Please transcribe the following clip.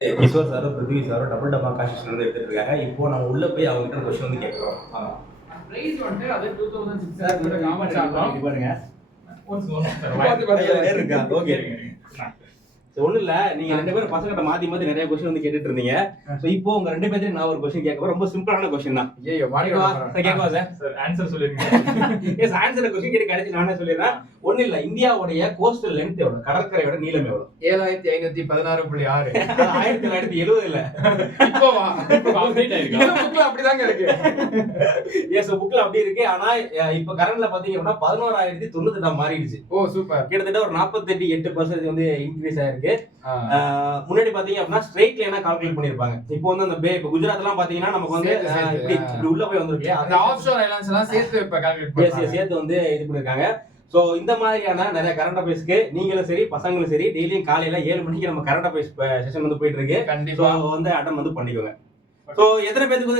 Kishore sorrow பிருத்திவி sorrow double டப்பா constitution வந்து எடுத்துட்டு இருக்காங்க. இப்போ நம்ம உள்ள போய் அவங்க கிட்ட क्वेश्चन வந்து கேட்கறோம். பிரைஸ் வந்து அது 2006 கூட காமெடி ஆகும். இது பாருங்க. பாத்து இருக்கா? ஓகே. ஒண்ணும் இல்ல, நீங்க ரெண்டு பேரும் பசங்கிட்ட மாத்தி மாத்தி நிறைய क्वेश्चन வந்து கேட்டுட்டு இருந்தீங்க. சோ இப்போ உங்க ரெண்டு பேர்த்தையும் நான் ஒரு क्वेश्चन கேட்க ரொம்ப சிம்பிளான क्वेश्चन தான். ஐயோ கேட்கவா சார்? ஆன்சர் சொல்லுங்க. எஸ் ஆன்சர் क्वेश्चन கேட்டு கடைசி நானே சொல்லிடுறேன். ஒண்ணும் இல்ல, இந்தியாவுடைய கோஸ்டல் லென்த் எவ்வளவு? கடற்கரையோட நீளம் எவ்வளவு? 7516.6. 1970 இல்ல. இப்போவா? இப்போ அப்டேட் ஆயிருக்கு. இந்த புக்ல அப்படிதாங்க இருக்கு. எஸ் புக்ல அப்படி இருக்கு. ஆனா இப்ப கரண்ட்ல பாத்தீங்க அப்படின்னா 11098 மாறிடுச்சு. ஓ சூப்பர். கிட்டத்தட்ட ஒரு 48% வந்து இன்க்ரீஸ் ஆயிருக்கு. முன்னாடி பாத்தீங்க அப்படின்னா ஸ்ட்ரைட் லைனா கால்குலேட் பண்ணிருப்பாங்க. இப்போ வந்து அந்த இப்ப குஜராத் எல்லாம் பாத்தீங்கன்னா நமக்கு வந்து இப்படி உள்ள போய் வந்திருக்கு. அந்த ஆஃப்ஷோர் ஐலாண்ட்ஸ் எல்லாம் சேர்த்து இப்ப கால்குலேட் பண்றாங்க. சேர்த்து வந்து இது பண்ணிருக்காங்க. சோ இந்த மாதிரியான நிறைய கரண்ட் அஃபேர்ஸ்க்கு நீங்களும் சரி பசங்களும் சரி டெய்லியும் காலையில 7 மணிக்கு நம்ம கரண்ட் அஃபேர்ஸ் செஷன் வந்து போயிட்டு இருக்கு. கண்டிப்பா வந்து அட்டன் வந்து பண்ணிக்கோங்க. சோ எத்தனை பேருக்கு